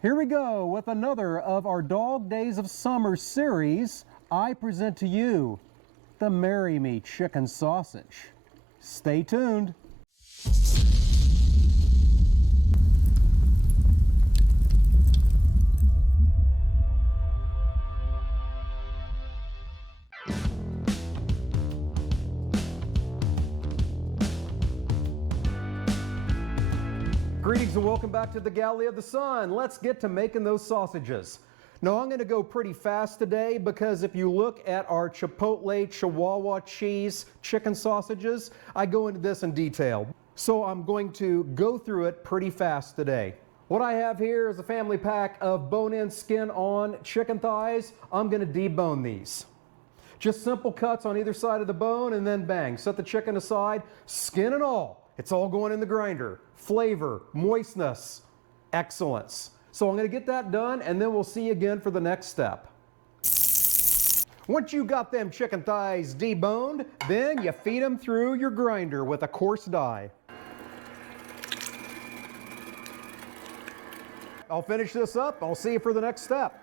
Here we go with another of our Dog Days of Summer series. I present to you the Marry Me Chicken Sausage. Stay tuned. Greetings and welcome back to the Galley of the Sun. Let's get to making those sausages. Now I'm going to go pretty fast today because if you look at our Chipotle Chihuahua cheese chicken sausages, I go into this in detail. So I'm going to go through it pretty fast today. What I have here is a family pack of bone-in, skin-on chicken thighs. I'm going to debone these. Just simple cuts on either side of the bone and then bang. Set the chicken aside, skin and all. It's all going in the grinder. Flavor, moistness, excellence. So I'm going to get that done and then we'll see you again for the next step. Once you got them chicken thighs deboned, then you feed them through your grinder with a coarse die. I'll finish this up. I'll see you for the next step.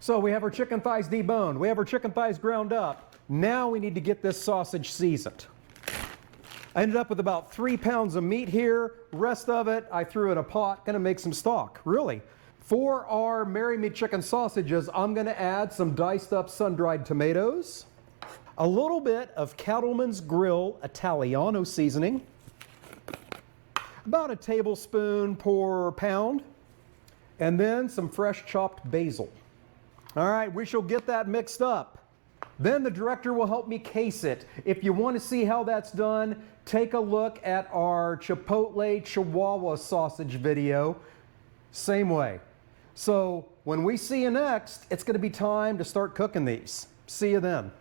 So we have our chicken thighs deboned. We have our chicken thighs ground up. Now we need to get this sausage seasoned. I ended up with about 3 pounds of meat here. Rest of it, I threw in a pot. Gonna make some stock, really. For our Marry Me chicken sausages, I'm gonna add some diced up sun-dried tomatoes, a little bit of Cattleman's Grill Italiano seasoning, about a tablespoon per pound, and then some fresh chopped basil. All right, we shall get that mixed up. Then the director will help me case it. If you want to see how that's done, take a look at our Chipotle Chihuahua sausage video. Same way. So when we see you next, it's going to be time to start cooking these. See you then.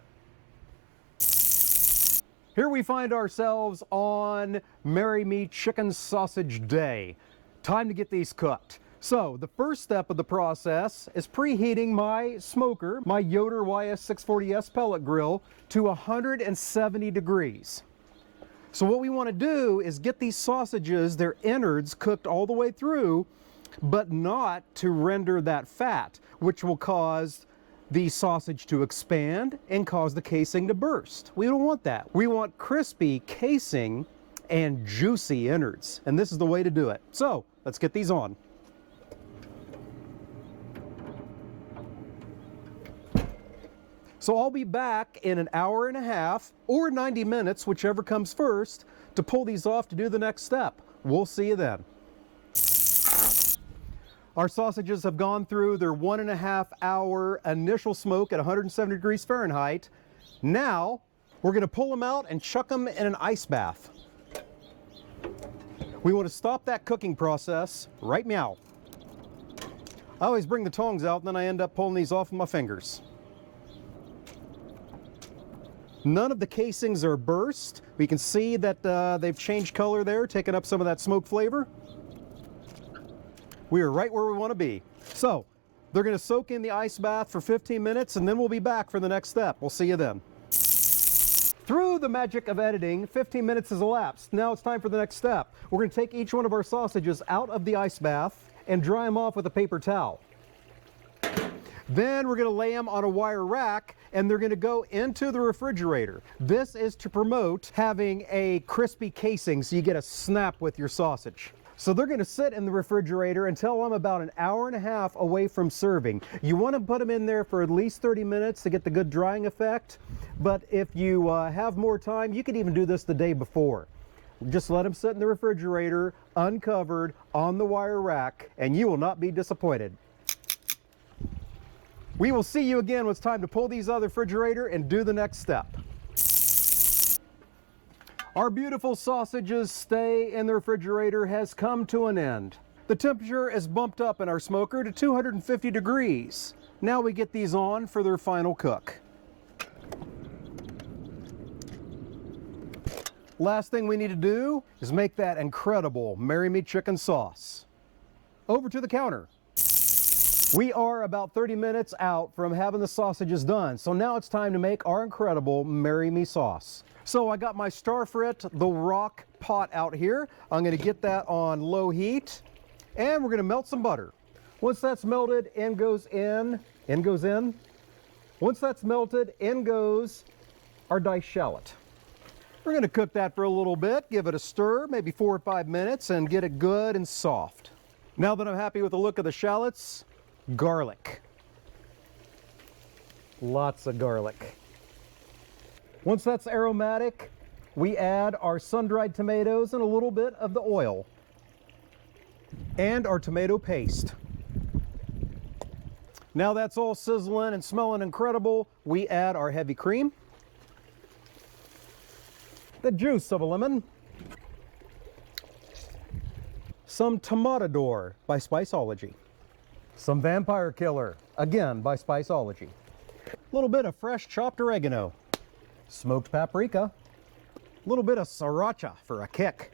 Here we find ourselves on Marry Me Chicken Sausage Day. Time to get these cooked. So the first step of the process is preheating my smoker, my Yoder YS640S pellet grill, to 170 degrees. So what we want to do is get these sausages, their innards, cooked all the way through, but not to render that fat, which will cause the sausage to expand and cause the casing to burst. We don't want that. We want crispy casing and juicy innards, and this is the way to do it. So let's get these on. So I'll be back in an hour and a half or 90 minutes, whichever comes first, to pull these off to do the next step. We'll see you then. Our sausages have gone through their 1.5 hour initial smoke at 170 degrees Fahrenheit. Now we're going to pull them out and chuck them in an ice bath. We want to stop that cooking process right meow. I always bring the tongs out and then I end up pulling these off with my fingers. None of the casings are burst. We can see that they've changed color there, taking up some of that smoke flavor. We are right where we want to be. So they're going to soak in the ice bath for 15 minutes and then we'll be back for the next step. We'll see you then. Through the magic of editing, 15 minutes has elapsed. Now it's time for the next step. We're going to take each one of our sausages out of the ice bath and dry them off with a paper towel. Then we're going to lay them on a wire rack and they're going to go into the refrigerator. This is to promote having a crispy casing so you get a snap with your sausage. So they're going to sit in the refrigerator until I'm about an hour and a half away from serving. You want to put them in there for at least 30 minutes to get the good drying effect. But if you have more time, you could even do this the day before. Just let them sit in the refrigerator, uncovered, on the wire rack, and you will not be disappointed. We will see you again when it's time to pull these out of the refrigerator and do the next step. Our beautiful sausages stay in the refrigerator has come to an end. The temperature is bumped up in our smoker to 250 degrees. Now we get these on for their final cook. Last thing we need to do is make that incredible Marry Me chicken sauce. Over to the counter. We are about 30 minutes out from having the sausages done, so now it's time to make our incredible Marry Me sauce. So I got my Starfrit, the Rock pot out here. I'm going to get that on low heat. And we're going to melt some butter. Once that's melted, in goes in. In goes in. Once that's melted, in goes our diced shallot. We're going to cook that for a little bit, give it a stir, maybe 4 or 5 minutes, and get it good and soft. Now that I'm happy with the look of the shallots, garlic. Lots of garlic. Once that's aromatic, we add our sun-dried tomatoes and a little bit of the oil. And our tomato paste. Now that's all sizzling and smelling incredible, we add our heavy cream, the juice of a lemon, some Tomatador by Spiceology, some Vampire Killer, again by Spiceology, a little bit of fresh chopped oregano, smoked paprika, a little bit of sriracha for a kick,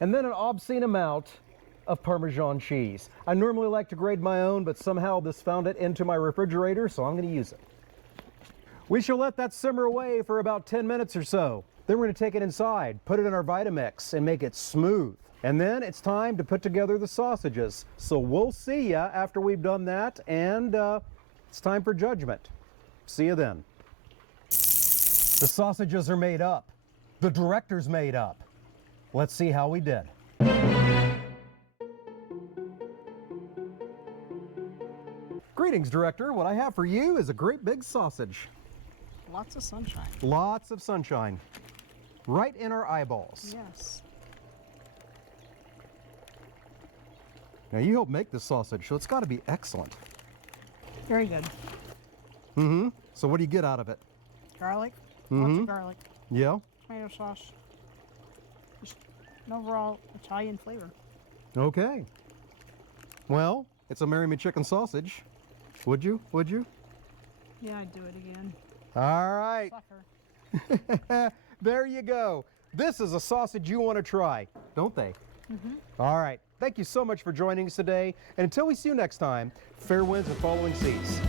and then an obscene amount of Parmesan cheese. I normally like to grate my own, but somehow this found it into my refrigerator, so I'm going to use it. We shall let that simmer away for about 10 minutes or so. Then we're going to take it inside, put it in our Vitamix, and make it smooth. And then it's time to put together the sausages. So we'll see ya after we've done that, and it's time for judgment. See you then. The sausages are made up. The director's made up. Let's see how we did. Greetings, Director. What I have for you is a great big sausage. Lots of sunshine. Lots of sunshine. Right in our eyeballs. Yes. Now, you helped make this sausage, so it's got to be excellent. Very good. Mm-hmm. So what do you get out of it? Garlic. Mm-hmm. Lots of garlic. Yeah? Tomato sauce. Just an overall Italian flavor. Okay. Well, it's a Marry Me Chicken sausage. Would you? Would you? Yeah, I'd do it again. All right. Sucker. There you go. This is a sausage you want to try, don't they? Mm-hmm. All right. Thank you so much for joining us today. And until we see you next time, fair winds and following seas.